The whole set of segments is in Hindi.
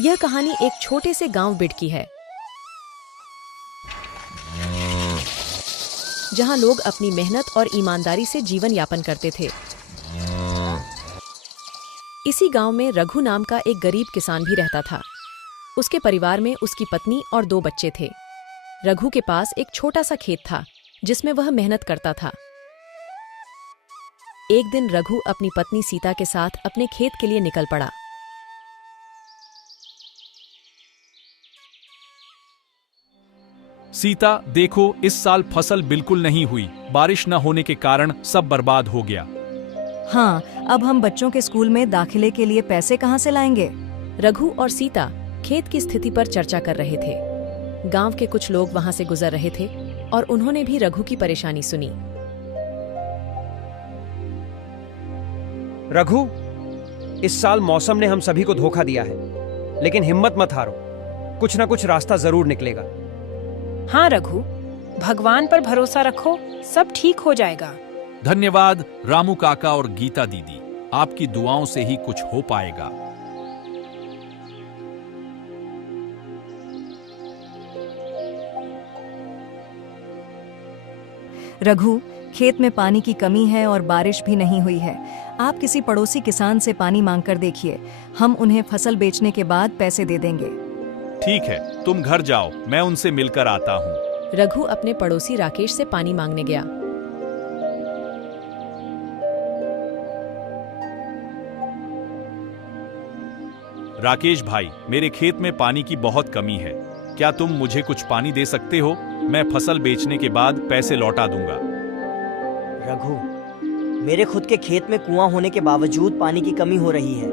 यह कहानी एक छोटे से गांव बिड की है, जहां लोग अपनी मेहनत और ईमानदारी से जीवन यापन करते थे। इसी गांव में रघु नाम का एक गरीब किसान भी रहता था। उसके परिवार में उसकी पत्नी और 2 बच्चे थे। रघु के पास एक छोटा सा खेत था जिसमें वह मेहनत करता था। एक दिन रघु अपनी पत्नी सीता के साथ अपने खेत के लिए निकल पड़ा। सीता, देखो इस साल फसल बिल्कुल नहीं हुई। बारिश न होने के कारण सब बर्बाद हो गया। हाँ, अब हम बच्चों के स्कूल में दाखिले के लिए पैसे कहाँ से लाएंगे? रघु और सीता खेत की स्थिति पर चर्चा कर रहे थे। गांव के कुछ लोग वहां से गुजर रहे थे और उन्होंने भी रघु की परेशानी सुनी। रघु, इस साल मौसम ने हम सभी को धोखा दिया है, लेकिन हिम्मत मत हारो, कुछ ना कुछ रास्ता जरूर निकलेगा। हाँ रघु, भगवान पर भरोसा रखो, सब ठीक हो जाएगा। धन्यवाद रामू काका और गीता दीदी, आपकी दुआओं से ही कुछ हो पाएगा। रघु, खेत में पानी की कमी है और बारिश भी नहीं हुई है। आप किसी पड़ोसी किसान से पानी मांगकर देखिए, हम उन्हें फसल बेचने के बाद पैसे दे देंगे। ठीक है, तुम घर जाओ, मैं उनसे मिलकर आता हूँ। रघु अपने पड़ोसी राकेश से पानी मांगने गया। राकेश भाई, मेरे खेत में पानी की बहुत कमी है, क्या तुम मुझे कुछ पानी दे सकते हो? मैं फसल बेचने के बाद पैसे लौटा दूंगा। रघु, मेरे खुद के खेत में कुआं होने के बावजूद पानी की कमी हो रही है,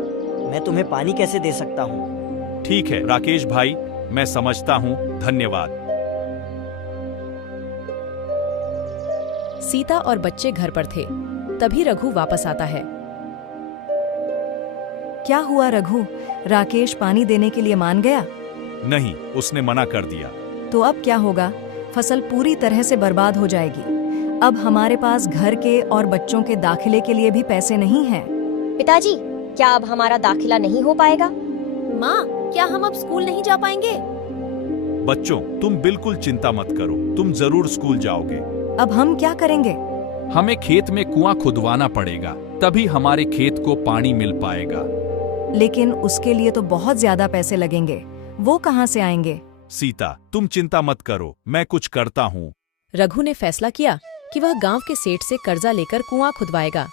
मैं तुम्हें पानी कैसे दे सकता हूँ? ठीक है राकेश भाई, मैं समझता हूँ, धन्यवाद। सीता और बच्चे घर पर थे, तभी रघु वापस आता है। क्या हुआ रघु? राकेश पानी देने के लिए मान गया? नहीं, उसने मना कर दिया। तो अब क्या होगा? फसल पूरी तरह से बर्बाद हो जाएगी। अब हमारे पास घर के और बच्चों के दाखिले के लिए भी पैसे नहीं हैं। पिताजी, क्या अब हमारा दाखिला नहीं हो पाएगा? माँ, क्या हम अब स्कूल नहीं जा पाएंगे? बच्चों, तुम बिल्कुल चिंता मत करो, तुम जरूर स्कूल जाओगे। अब हम क्या करेंगे? हमें खेत में कुआं खुदवाना पड़ेगा, तभी हमारे खेत को पानी मिल पाएगा। लेकिन उसके लिए तो बहुत ज्यादा पैसे लगेंगे, वो कहाँ से आएंगे? सीता, तुम चिंता मत करो, मैं कुछ करता हूँ। रघु ने फैसला किया कि वह गांव के सेठ से कर्जा लेकर कुआं खुदवाएगा।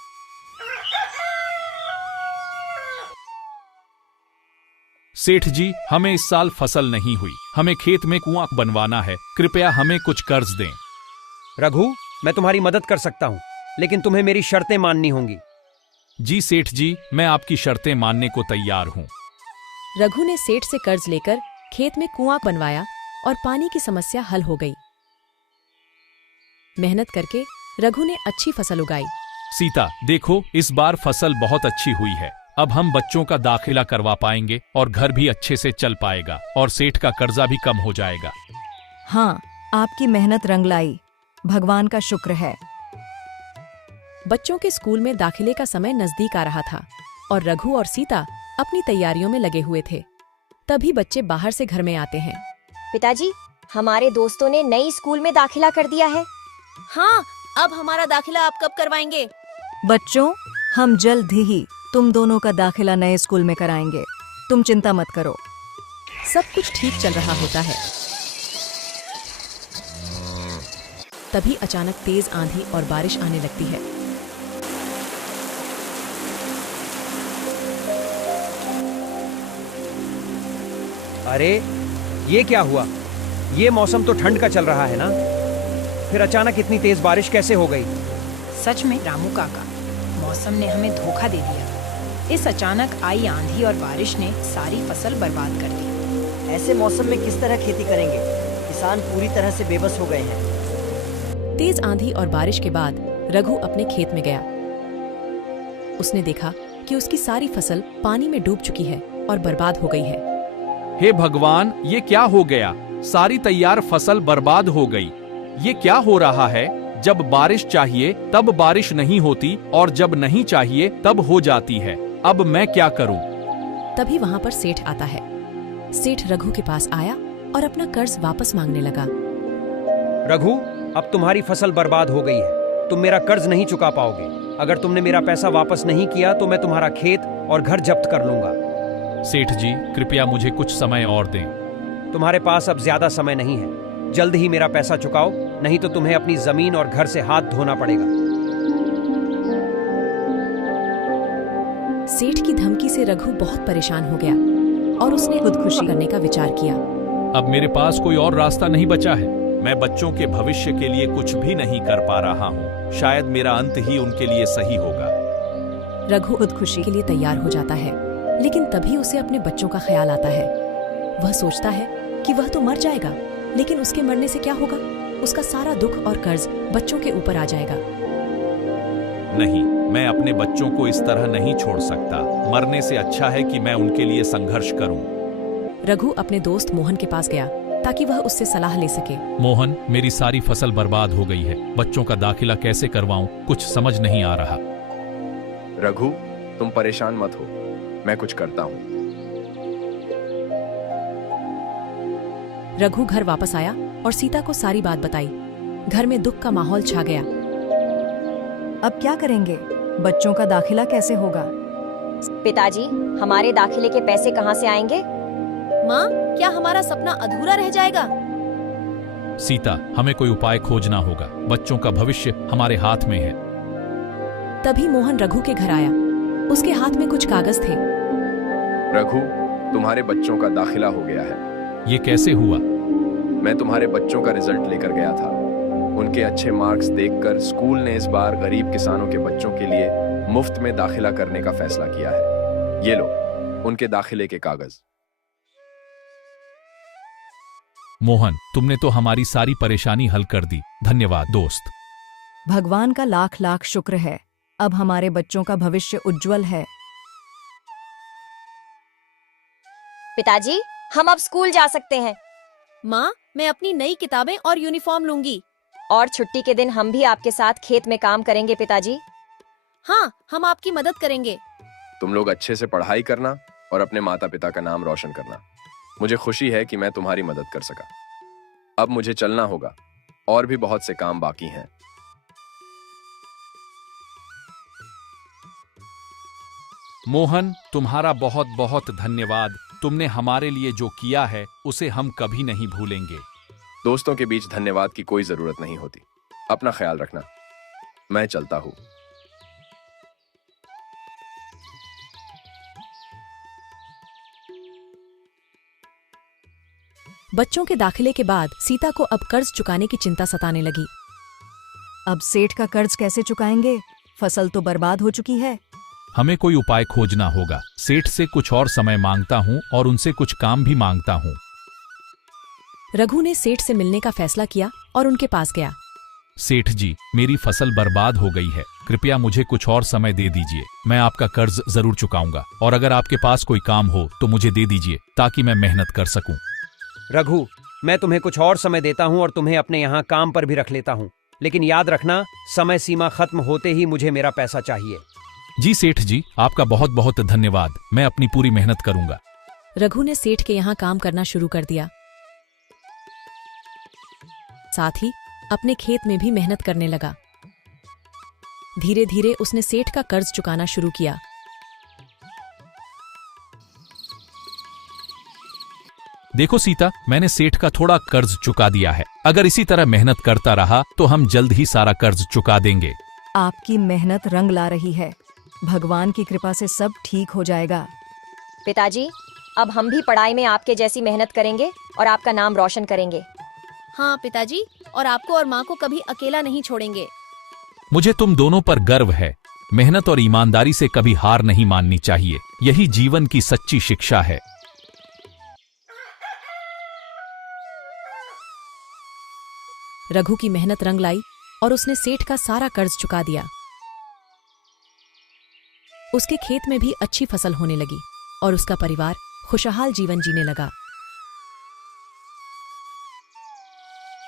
सेठ जी, हमें इस साल फसल नहीं हुई, हमें खेत में कुआं बनवाना है, कृपया हमें कुछ कर्ज दें। रघु, मैं तुम्हारी मदद कर सकता हूँ, लेकिन तुम्हें मेरी शर्तें माननी होंगी। जी सेठ जी, मैं आपकी शर्तें मानने को तैयार हूँ। रघु ने सेठ से कर्ज लेकर खेत में कुआं बनवाया और पानी की समस्या हल हो गई। मेहनत करके रघु ने अच्छी फसल उगाई। सीता, देखो इस बार फसल बहुत अच्छी हुई है, अब हम बच्चों का दाखिला करवा पाएंगे और घर भी अच्छे से चल पाएगा और सेठ का कर्जा भी कम हो जाएगा। हाँ, आपकी मेहनत रंग लाई, भगवान का शुक्र है। बच्चों के स्कूल में दाखिले का समय नजदीक आ रहा था और रघु और सीता अपनी तैयारियों में लगे हुए थे। तभी बच्चे बाहर से घर में आते हैं। पिताजी, हमारे दोस्तों ने नई स्कूल में दाखिला कर दिया है। हाँ, अब हमारा दाखिला आप कब करवाएंगे? बच्चों, हम जल्द ही तुम दोनों का दाखिला नए स्कूल में कराएंगे, तुम चिंता मत करो। सब कुछ ठीक चल रहा होता है। तभी अचानक तेज आंधी और बारिश आने लगती है। अरे, ये क्या हुआ? ये मौसम तो ठंड का चल रहा है ना, फिर अचानक इतनी तेज बारिश कैसे हो गई? सच में रामू काका, मौसम ने हमें धोखा दे दिया। इस अचानक आई आंधी और बारिश ने सारी फसल बर्बाद कर दी। ऐसे मौसम में किस तरह खेती करेंगे? किसान पूरी तरह से बेबस हो गए हैं। तेज आंधी और बारिश के बाद रघु अपने खेत में गया। उसने देखा कि उसकी सारी फसल पानी में डूब चुकी है और बर्बाद हो गई है। हे भगवान, ये क्या हो गया? सारी तैयार फसल बर्बाद हो गई। ये क्या हो रहा है? जब बारिश चाहिए तब बारिश नहीं होती और जब नहीं चाहिए तब हो जाती है। अब मैं क्या करूं? तभी वहां पर सेठ आता है। सेठ रघु के पास आया और अपना कर्ज वापस मांगने लगा। रघु, अब तुम्हारी फसल बर्बाद हो गई है। तुम मेरा कर्ज नहीं चुका पाओगे। अगर तुमने मेरा पैसा वापस नहीं किया तो मैं तुम्हारा खेत और घर जब्त कर लूंगा। सेठ जी, कृपया मुझे कुछ समय और दें। तुम्हारे पास अब ज्यादा समय नहीं है। जल्द ही मेरा पैसा चुकाओ, नहीं तो तुम्हें अपनी जमीन और घर से हाथ धोना पड़ेगा। सेठ की धमकी से रघु बहुत परेशान हो गया और उसने खुदकुशी करने का विचार किया। अब मेरे पास कोई और रास्ता नहीं बचा है। मैं बच्चों के भविष्य के लिए कुछ भी नहीं कर पा रहा हूँ। शायद मेरा अंत ही उनके लिए सही होगा। रघु खुदकुशी के लिए तैयार हो जाता है, लेकिन तभी उसे अपने बच्चों का ख्याल आता है। वह सोचता है कि वह तो मर जाएगा, लेकिन उसके मरने से क्या होगा? उसका सारा दुख और कर्ज बच्चों के ऊपर आ जाएगा। नहीं, मैं अपने बच्चों को इस तरह नहीं छोड़ सकता। मरने से अच्छा है कि मैं उनके लिए संघर्ष करूं। रघु अपने दोस्त मोहन के पास गया ताकि वह उससे सलाह ले सके। मोहन, मेरी सारी फसल बर्बाद हो गई है। बच्चों का दाखिला कैसे करवाऊं, कुछ समझ नहीं आ रहा। रघु, तुम परेशान मत हो, मैं कुछ करता हूँ। रघु घर वापस आया और सीता को सारी बात बताई। घर में दुख का माहौल छा गया। अब क्या करेंगे? बच्चों का दाखिला कैसे होगा? पिताजी, हमारे दाखिले के पैसे कहाँ से आएंगे? माँ, क्या हमारा सपना अधूरा रह जाएगा? सीता, हमें कोई उपाय खोजना होगा। बच्चों का भविष्य हमारे हाथ में है। तभी मोहन रघु के घर आया। उसके हाथ में कुछ कागज थे। रघु, तुम्हारे बच्चों का दाखिला हो गया है। ये कैसे हुआ? मैं तुम्हारे बच्चों का रिजल्ट लेकर गया था। उनके अच्छे मार्क्स देखकर स्कूल ने इस बार गरीब किसानों के बच्चों के लिए मुफ्त में दाखिला करने का फैसला किया है। ये लो, उनके दाखिले के कागज। मोहन, तुमने तो हमारी सारी परेशानी हल कर दी। धन्यवाद दोस्त। भगवान का लाख लाख शुक्र है। अब हमारे बच्चों का भविष्य उज्जवल है। पिताजी, हम अब स्कूल जा सकते हैं। माँ, मैं अपनी नई किताबें और यूनिफॉर्म लूंगी। और छुट्टी के दिन हम भी आपके साथ खेत में काम करेंगे पिताजी। हाँ, हम आपकी मदद करेंगे। तुम लोग अच्छे से पढ़ाई करना और अपने माता पिता का नाम रोशन करना। मुझे खुशी है कि मैं तुम्हारी मदद कर सका। अब मुझे चलना होगा, और भी बहुत से काम बाकी हैं। मोहन, तुम्हारा बहुत बहुत धन्यवाद। तुमने हमारे लिए जो किया है उसे हम कभी नहीं भूलेंगे। दोस्तों के बीच धन्यवाद की कोई जरूरत नहीं होती। अपना ख्याल रखना। मैं चलता हूँ। बच्चों के दाखिले के बाद सीता को अब कर्ज चुकाने की चिंता सताने लगी। अब सेठ का कर्ज कैसे चुकाएंगे? फसल तो बर्बाद हो चुकी है। हमें कोई उपाय खोजना होगा। सेठ से कुछ और समय मांगता हूँ और उनसे कुछ काम भी मांगता हूँ। रघु ने सेठ से मिलने का फैसला किया और उनके पास गया। सेठ जी, मेरी फसल बर्बाद हो गई है। कृपया मुझे कुछ और समय दे दीजिए। मैं आपका कर्ज जरूर चुकाऊंगा, और अगर आपके पास कोई काम हो तो मुझे दे दीजिए ताकि मैं मेहनत कर सकूं। रघु, मैं तुम्हें कुछ और समय देता हूँ और तुम्हें अपने यहाँ काम पर भी रख लेता हूँ, लेकिन याद रखना, समय सीमा खत्म होते ही मुझे मेरा पैसा चाहिए। जी सेठ जी, आपका बहुत बहुत धन्यवाद। मैं अपनी पूरी मेहनत करूंगा। रघु ने सेठ के यहाँ काम करना शुरू कर दिया। साथ ही अपने खेत में भी मेहनत करने लगा। धीरे धीरे उसने सेठ का कर्ज चुकाना शुरू किया। देखो सीता, मैंने सेठ का थोड़ा कर्ज चुका दिया है। अगर इसी तरह मेहनत करता रहा तो हम जल्द ही सारा कर्ज चुका देंगे। आपकी मेहनत रंग ला रही है। भगवान की कृपा से सब ठीक हो जाएगा। पिताजी, अब हम भी पढ़ाई में आपके जैसी मेहनत करेंगे और आपका नाम रोशन करेंगे। हाँ पिताजी, और आपको और माँ को कभी अकेला नहीं छोड़ेंगे। मुझे तुम दोनों पर गर्व है। मेहनत और ईमानदारी से कभी हार नहीं माननी चाहिए। यही जीवन की सच्ची शिक्षा है। रघु की मेहनत रंग लाई और उसने सेठ का सारा कर्ज चुका दिया। उसके खेत में भी अच्छी फसल होने लगी और उसका परिवार खुशहाल जीवन जीने लगा।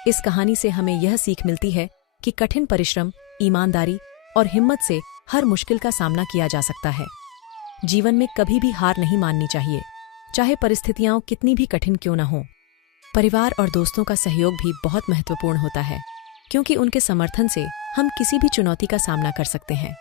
इस कहानी से हमें यह सीख मिलती है कि कठिन परिश्रम, ईमानदारी और हिम्मत से हर मुश्किल का सामना किया जा सकता है। जीवन में कभी भी हार नहीं माननी चाहिए। चाहे परिस्थितियां कितनी भी कठिन क्यों न हो। परिवार और दोस्तों का सहयोग भी बहुत महत्वपूर्ण होता है, क्योंकि उनके समर्थन से हम किसी भी चुनौती का सामना कर सकते हैं।